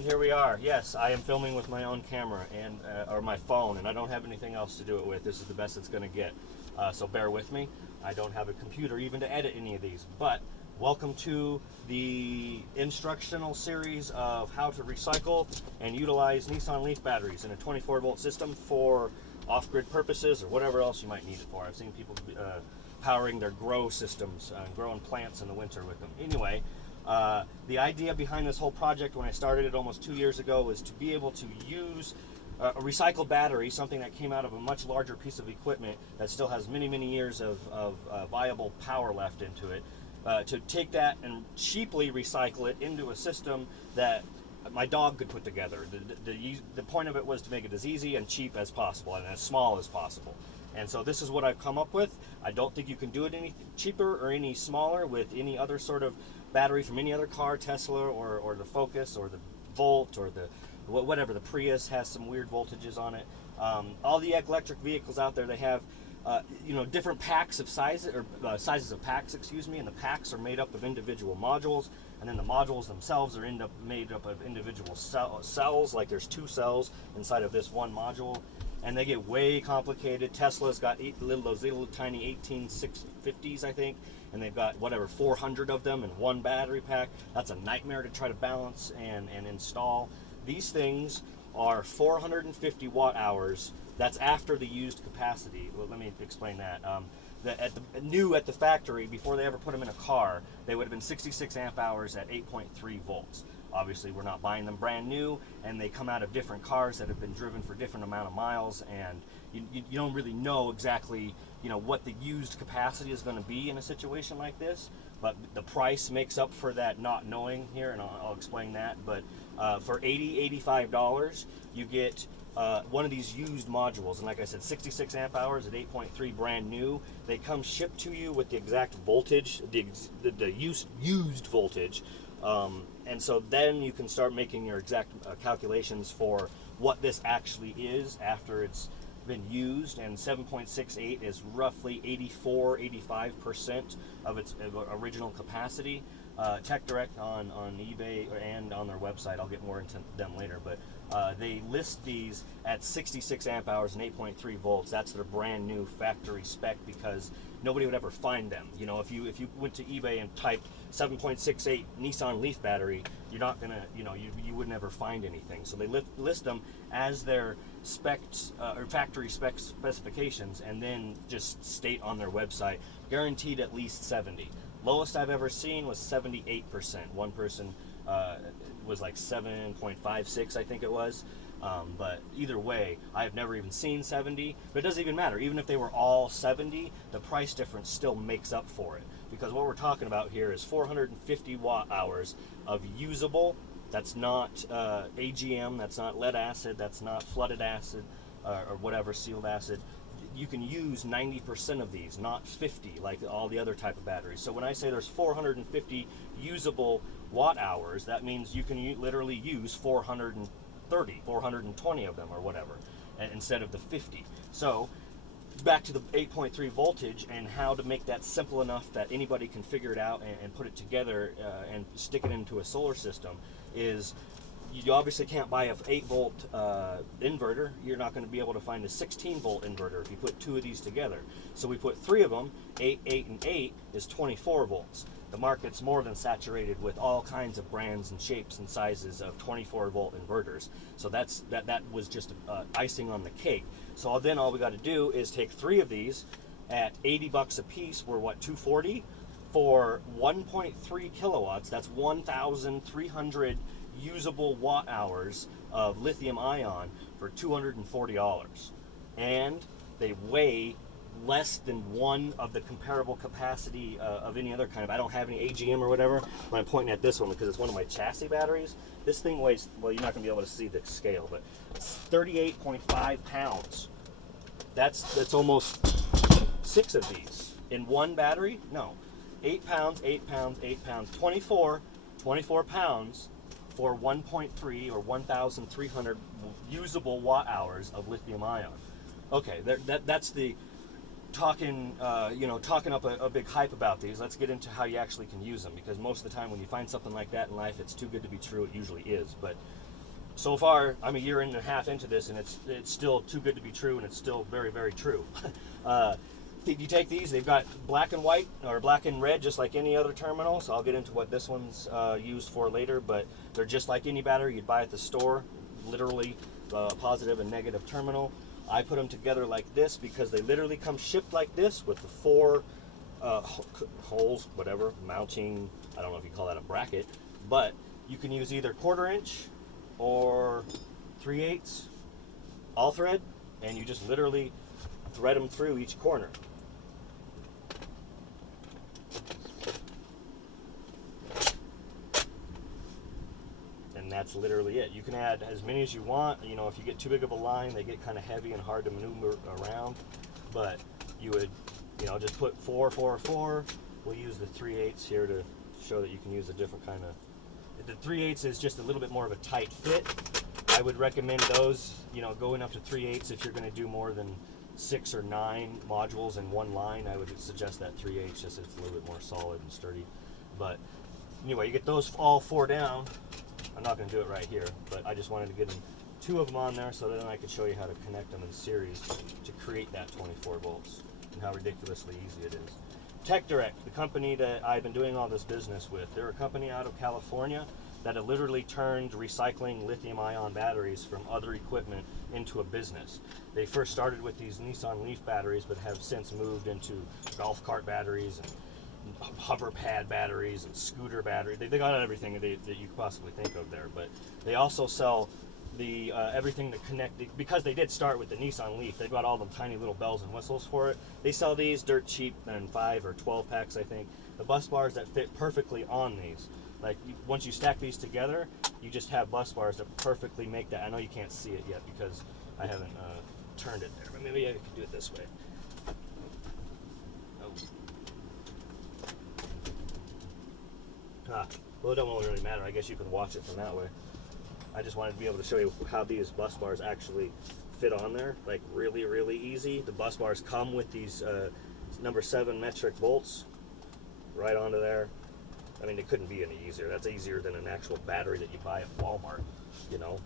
And here we are. Yes, I am filming with my own camera and or my phone, and I don't have anything else to do it with. This is the best it's going to get. So bear with me. I don't have a computer even to edit any of these. But welcome to the instructional series of how to recycle and utilize Nissan Leaf batteries in a 24-volt system for off-grid purposes or whatever else you might need it for. I've seen people powering their grow systems, growing plants in the winter with them. Anyway. The idea behind this whole project when I started it almost 2 years ago was to be able to use a recycled battery, something that came out of a much larger piece of equipment that still has many, many years of viable power left into it, to take that and cheaply recycle it into a system that my dog could put together. The point of it was to make it as easy and cheap as possible and as small as possible. And so this is what I've come up with. I don't think you can do it any cheaper or any smaller with any other sort of battery from any other car, Tesla or the Focus or the Volt or the whatever. The Prius has some weird voltages on it. All the electric vehicles out there, they have different packs of sizes or sizes of packs, excuse me, and the packs are made up of individual modules, and then the modules themselves are made up of individual cells. Like there's 2 cells inside of this one module. And they get way complicated. Tesla's got those little tiny 18650s, I think, and they've got 400 of them in one battery pack. That's a nightmare to try to balance and install. These things are 450 watt hours. That's after the used capacity. Well, let me explain that. New at the factory, before they ever put them in a car, they would have been 66 amp hours at 8.3 volts. Obviously, we're not buying them brand new, and they come out of different cars that have been driven for different amount of miles, and you don't really know exactly what the used capacity is going to be in a situation like this. But the price makes up for that not knowing here, and I'll explain that. But for $85, you get one of these used modules, and like I said, 66 amp hours at 8.3 brand new. They come shipped to you with the exact voltage, the used voltage. And so then you can start making your exact calculations for what this actually is after it's been used, and 7.68 is roughly 84-85% of its original capacity. Tech Direct on eBay and on their website, I'll get more into them later, but they list these at 66 amp hours and 8.3 volts. That's their brand new factory spec, because nobody would ever find them. If you went to eBay and typed 7.68 Nissan Leaf battery, you're not gonna, you would never find anything. So they list them as their specs or factory specifications, and then just state on their website, guaranteed at least 70. Lowest I've ever seen was 78%. One person was like 7.56, I think it was. But either way, I have never even seen 70, but it doesn't even matter. Even if they were all 70, the price difference still makes up for it, because what we're talking about here is 450 watt hours of usable. That's not AGM, that's not lead acid, that's not flooded acid or whatever, sealed acid. You can use 90% of these, not 50 like all the other type of batteries. So when I say there's 450 usable watt hours, that means you can literally use 430, 420 of them or whatever, instead of the 50. So back to the 8.3 voltage and how to make that simple enough that anybody can figure it out and put it together and stick it into a solar system is, you obviously can't buy a 8-volt inverter. You're not going to be able to find a 16-volt inverter if you put 2 of these together. So we put 3 of them. 8, 8, and 8 is 24 volts. The market's more than saturated with all kinds of brands and shapes and sizes of 24-volt inverters. So that was just icing on the cake. So then all we got to do is take 3 of these at $80 a piece. We're $240 for 1.3 kilowatts. That's 1,300 usable watt hours of lithium ion for $240, and they weigh less than 1 of the comparable capacity of any other kind of. I don't have any AGM or whatever, but I'm pointing at this one because it's one of my chassis batteries. This thing weighs, well, you're not going to be able to see the scale, but it's 38.5 pounds. That's almost 6 of these in one battery. No, 8 pounds, 8 pounds, 8 pounds, 24 pounds for 1.3 or 1,300 usable watt hours of lithium ion. Okay, that's the talking up a big hype about these. Let's get into how you actually can use them, because most of the time when you find something like that in life, it's too good to be true. It usually is. But so far, I'm a year and a half into this, and it's still too good to be true, and it's still very, very true. You take these, they've got black and white, or black and red, just like any other terminal, so I'll get into what this one's used for later, but they're just like any battery you'd buy at the store, literally positive and negative terminal. I put them together like this because they literally come shipped like this with the 4 holes, whatever, mounting, I don't know if you call that a bracket, but you can use either 1/4 inch or 3/8 all thread, and you just literally thread them through each corner. And that's literally it. You can add as many as you want. You know, if you get too big of a line, they get kind of heavy and hard to maneuver around. But you would, you know, just put 4, 4, 4. We'll use the 3/8 here to show that you can use a different kind of. The 3/8 is just a little bit more of a tight fit. I would recommend those, you know, going up to 3/8 if you're going to do more than 6 or 9 modules in one line. I would suggest that 3/8 just so it's a little bit more solid and sturdy. But anyway, you get those all 4 down. I'm not going to do it right here, but I just wanted to get them 2 of them on there so that then I could show you how to connect them in series to create that 24 volts and how ridiculously easy it is. Tech Direct, the company that I've been doing all this business with, they're a company out of California that had literally turned recycling lithium-ion batteries from other equipment into a business. They first started with these Nissan Leaf batteries, but have since moved into golf cart batteries and hover pad batteries and scooter batteries. They got everything that you could possibly think of there, but they also sell the everything that connect, because they did start with the Nissan Leaf. They've got all the tiny little bells and whistles for it. They sell these dirt cheap in 5 or 12 packs, I think. The bus bars that fit perfectly on these. Like once you stack these together, you just have bus bars that perfectly make that. I know you can't see it yet because I haven't turned it there, but maybe I could do it this way. Oh. Well, it don't really matter. I guess you can watch it from that way. I just wanted to be able to show you how these bus bars actually fit on there, like really, really easy. The bus bars come with these number 7 metric bolts right onto there. I mean, it couldn't be any easier. That's easier than an actual battery that you buy at Walmart, you know.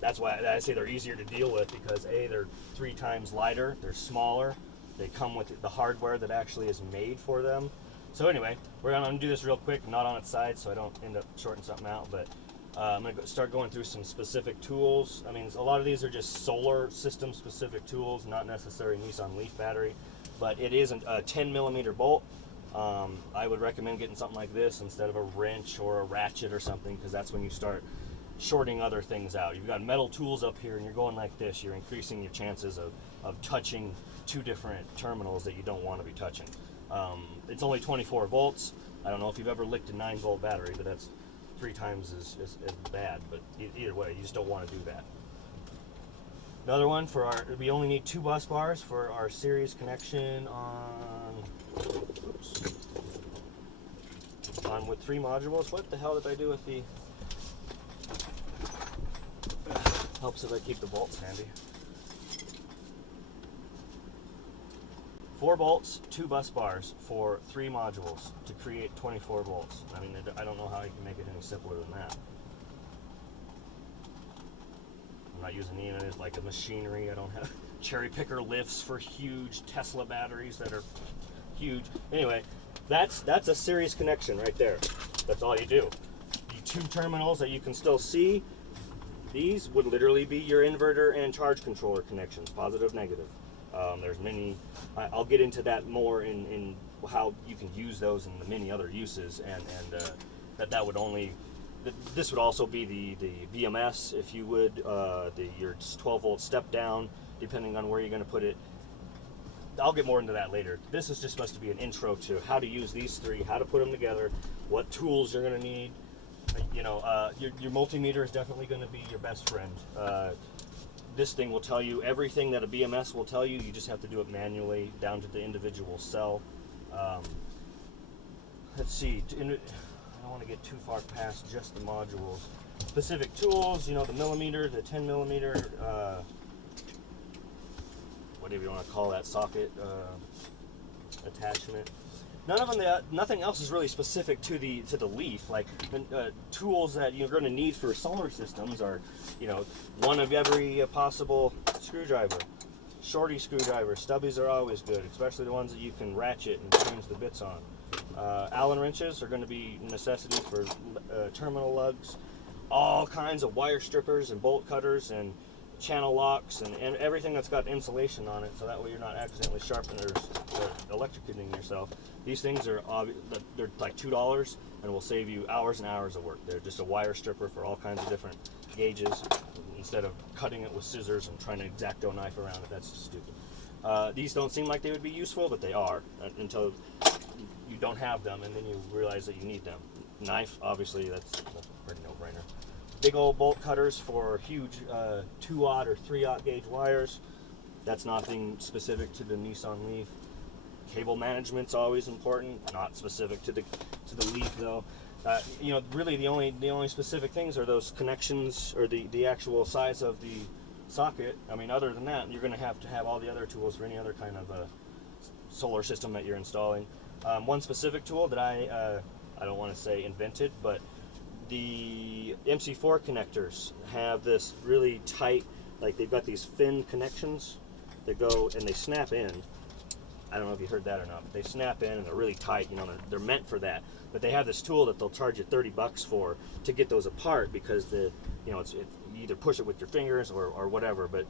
That's why I say they're easier to deal with, because A, they're 3 times lighter, they're smaller, they come with the hardware that actually is made for them. So anyway, we're gonna do this real quick, not on its side so I don't end up shorting something out, but I'm gonna start going through some specific tools. I mean, a lot of these are just solar system specific tools, not necessarily Nissan Leaf battery, but it is a 10 millimeter bolt. I would recommend getting something like this instead of a wrench or a ratchet or something, because that's when you start shorting other things out. You've got metal tools up here and you're going like this, you're increasing your chances of touching 2 different terminals that you don't want to be touching. It's only 24 volts. I don't know if you've ever licked a 9-volt battery, but that's 3 times as bad. But either way, you just don't want to do that. Another one for we only need 2 bus bars for our series connection on with 3 modules. What the hell did I do with the? Helps if I keep the bolts handy. 4 bolts, 2 bus bars for 3 modules to create 24 volts. I mean, I don't know how you can make it any simpler than that. I'm not using any of it like a machinery. I don't have cherry picker lifts for huge Tesla batteries that are huge. Anyway, that's a series connection right there. That's all you do. The 2 terminals that you can still see, these would literally be your inverter and charge controller connections, positive, negative. There's many. I'll get into that more in how you can use those and the many other uses, and that would only. This would also be the BMS, if you would, your 12 volt step down, depending on where you're going to put it. I'll get more into that later. This is just supposed to be an intro to how to use these 3, how to put them together, what tools you're going to need. You know, your multimeter is definitely going to be your best friend. This thing will tell you everything that a BMS will tell you. You just have to do it manually down to the individual cell. Let's see. I don't want to get too far past just the modules. Specific tools, you know, the millimeter, the 10 millimeter, whatever you want to call that socket attachment. none of them, nothing else is really specific to the Leaf. Like tools that you're going to need for solar systems are, one of every possible screwdriver, shorty screwdriver. Stubbies are always good, especially the ones that you can ratchet and change the bits on. Allen wrenches are going to be a necessity for terminal lugs. All kinds of wire strippers and bolt cutters and channel locks and everything that's got insulation on it, so that way you're not accidentally sharpening or electrocuting yourself. These things are they're like $2 and will save you hours and hours of work. They're just a wire stripper for all kinds of different gauges instead of cutting it with scissors and trying to X-Acto knife around it. That's just stupid. These don't seem like they would be useful, but they are until you don't have them, and then you realize that you need them. Knife, obviously, that's a pretty no-brainer. Big old bolt cutters for huge 2-aught or 3-aught gauge wires. That's nothing specific to the Nissan Leaf. Cable management's always important, not specific to the Leaf though. Really the only specific things are those connections or the actual size of the socket. I mean, other than that, you're going to have all the other tools for any other kind of solar system that you're installing. One specific tool that I don't want to say invented, but the MC4 connectors have this really tight, like they've got these fin connections that go and they snap in. I don't know if you heard that or not, but they snap in and they're really tight. They're meant for that. But they have this tool that they'll charge you $30 for to get those apart because you either push it with your fingers or whatever. But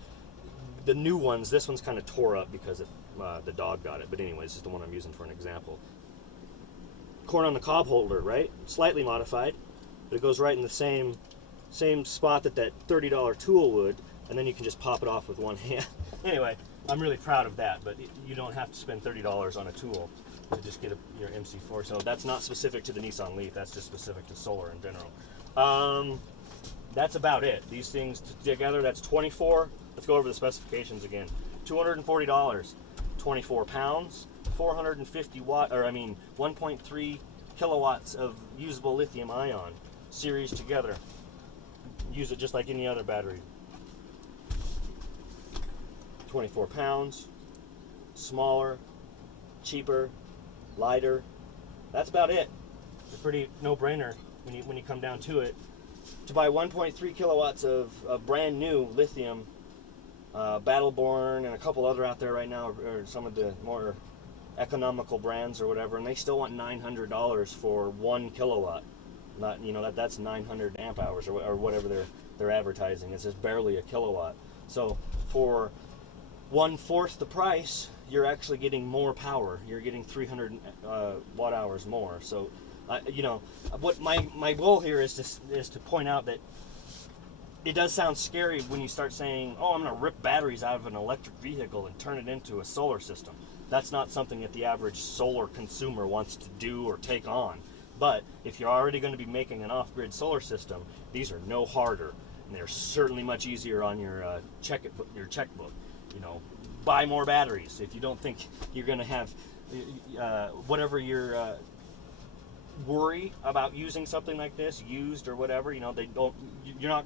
the new ones, this one's kind of tore up because the dog got it. But anyways, this is the one I'm using for an example. Corn on the cob holder, right? Slightly modified, but it goes right in the same spot that $30 tool would, and then you can just pop it off with one hand. Anyway, I'm really proud of that, but you don't have to spend $30 on a tool to just get your MC4. So that's not specific to the Nissan Leaf. That's just specific to solar in general. That's about it. These things together, that's 24. Let's go over the specifications again. $240, 24 pounds, 1.3 kilowatts of usable lithium ion series together. Use it just like any other battery. 24 pounds, smaller, cheaper, lighter. That's about it. It's a pretty no-brainer when you come down to it. To buy 1.3 kilowatts of brand new lithium, Battleborn and a couple other out there right now are some of the more economical brands or whatever, and they still want $900 for 1 kilowatt. Not that's 900 amp hours or whatever they're advertising. It's just barely a kilowatt. So for 1/4 the price, you're actually getting more power. You're getting 300 watt hours more. So what my goal here is to point out that it does sound scary when you start saying, oh, I'm going to rip batteries out of an electric vehicle and turn it into a solar system. That's not something that the average solar consumer wants to do or take on. But if you're already going to be making an off-grid solar system, these are no harder, and they're certainly much easier on your checkbook. Buy more batteries. If you don't think you're going to have whatever your worry about using something like this used or whatever, you're not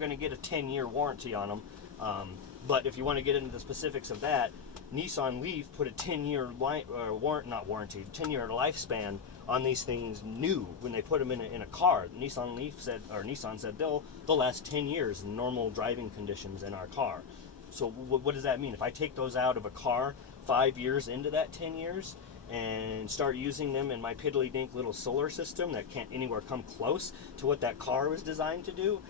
going to get a 10-year warranty on them. But if you want to get into the specifics of that, Nissan Leaf put a 10-year 10-year lifespan on these things new when they put them in a car. Nissan said they'll last 10 years in normal driving conditions in our car. So what does that mean? If I take those out of a car 5 years into that 10 years and start using them in my piddly dink little solar system that can't anywhere come close to what that car was designed to do,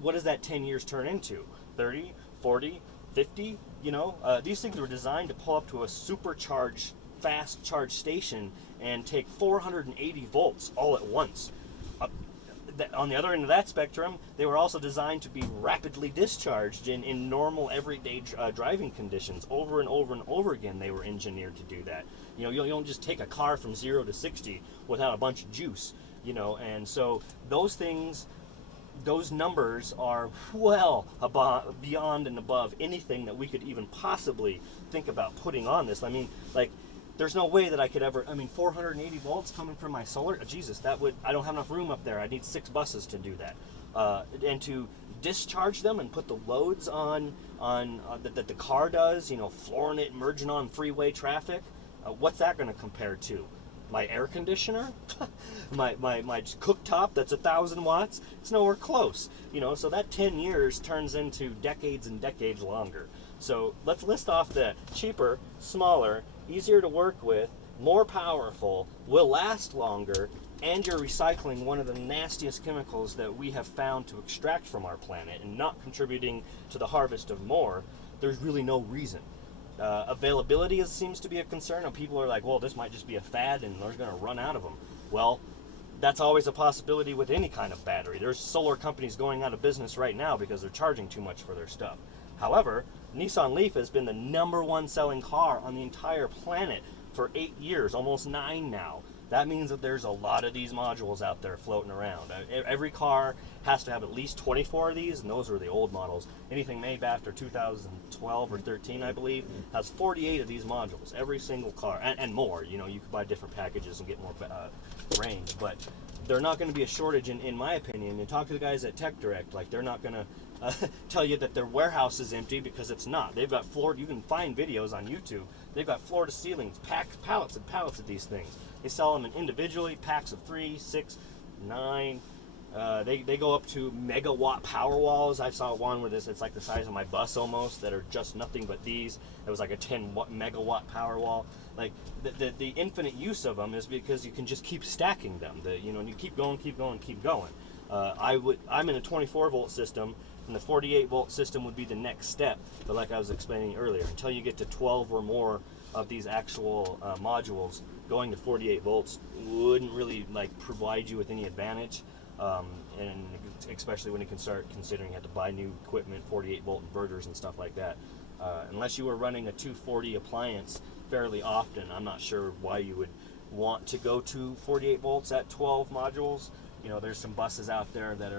what does that 10 years turn into? 30, 40, 50? These things were designed to pull up to a supercharged, fast charge station and take 480 volts all at once. On the other end of that spectrum, they were also designed to be rapidly discharged in normal everyday driving conditions. Over and over and over again, they were engineered to do that. You don't just take a car from 0 to 60 without a bunch of juice, and so those things, those numbers are well beyond and above anything that we could even possibly think about putting on this. I mean, there's no way that I could ever, 480 volts coming from my solar, Jesus, I don't have enough room up there. I need 6 buses to do that. And to discharge them and put the loads on that the car does, flooring it, merging on freeway traffic, what's that going to compare to? My air conditioner, my cooktop that's 1,000 watts, it's nowhere close. You know, so that 10 years turns into decades and decades longer. So let's list off the cheaper, smaller, easier to work with, more powerful, will last longer, and you're recycling one of the nastiest chemicals that we have found to extract from our planet and not contributing to the harvest of more. There's really no reason. Availability seems to be a concern, and people are like, well, this might just be a fad and they're going to run out of them. Well, that's always a possibility with any kind of battery. There's solar companies going out of business right now because they're charging too much for their stuff. However, Nissan Leaf has been the #1 selling car on the entire planet for 8 years, almost 9 now. That means that there's a lot of these modules out there floating around. Every car has to have at least 24 of these, and those are the old models. Anything made after 2012 or 13, I believe, has 48 of these modules. Every single car, and more. You know, you could buy different packages and get more range, but they're not going to be a shortage, in my opinion. You talk to the guys at Tech Direct, like they're not going to tell you that their warehouse is empty, because it's not. They've got you can find videos on YouTube. They've got floor to ceilings, packed pallets and pallets of these things. They sell them individually, packs of 3, 6, 9. They go up to megawatt power walls. I saw one where it's like the size of my bus almost, that are just nothing but these. It was like a 10 megawatt power wall. Like the infinite use of them is because you can just keep stacking them. And you keep going. I'm in a 24 volt system, and the 48 volt system would be the next step. But like I was explaining earlier, until you get to 12 or more of these actual modules, going to 48 volts wouldn't really provide you with any advantage, and especially when you can start considering you have to buy new equipment, 48 volt inverters and stuff like that. Unless you were running a 240 appliance fairly often, I'm not sure why you would want to go to 48 volts at 12 modules. You know, there's some buses out there that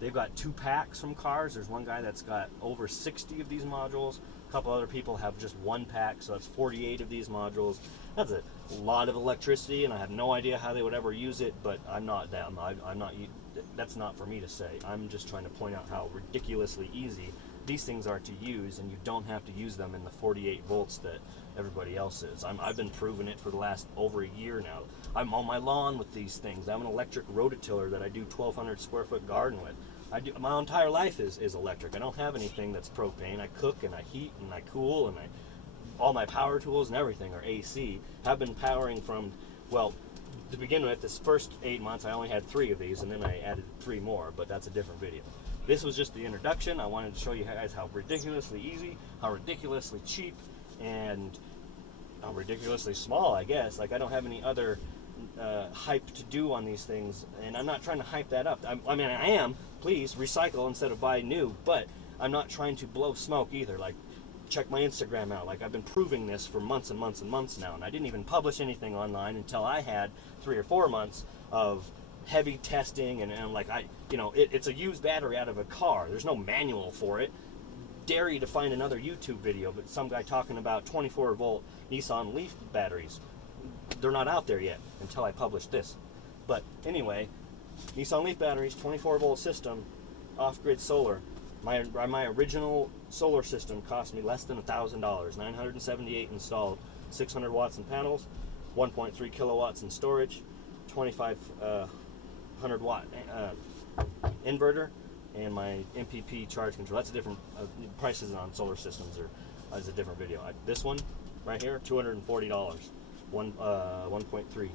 they've got 2 packs from cars. There's one guy that's got over 60 of these modules. A couple other people have just 1 pack, so that's 48 of these modules. That's a lot of electricity, and I have no idea how they would ever use it, but I'm not them. That's not for me to say. I'm just trying to point out how ridiculously easy these things are to use, and you don't have to use them in the 48 volts that everybody else is. I've been proving it for the last over a year now. I'm on my lawn with these things. I have an electric rototiller that I do 1,200 square foot garden with. My entire life is electric. I don't have anything that's propane. I cook and I heat and I cool, and all my power tools and everything are AC. I've been powering from, well, to begin with, this first 8 months I only had 3 of these, and then I added 3 more, but that's a different video. This was just the introduction. I wanted to show you guys how ridiculously easy, how ridiculously cheap, and how ridiculously small, I guess. Like, I don't have any other hype to do on these things, and I'm not trying to hype that up. I mean, I am. Please recycle instead of buy new, but I'm not trying to blow smoke either. Like, check my Instagram out. Like, I've been proving this for months and months and months now, and I didn't even publish anything online until I had 3 or 4 months of heavy testing, and it's a used battery out of a car. There's no manual for it. Dare you to find another YouTube video, but some guy talking about 24 volt Nissan Leaf batteries. They're not out there yet until I publish this. But anyway, Nissan Leaf batteries, 24 volt system, off-grid solar. My original solar system cost me less than $1,000. 978 installed, 600 watts in panels, 1.3 kilowatts in storage, 2,500 watt inverter, and my MPP charge control. That's a different prices on solar systems is a different video. This one right here, $240, 1.3.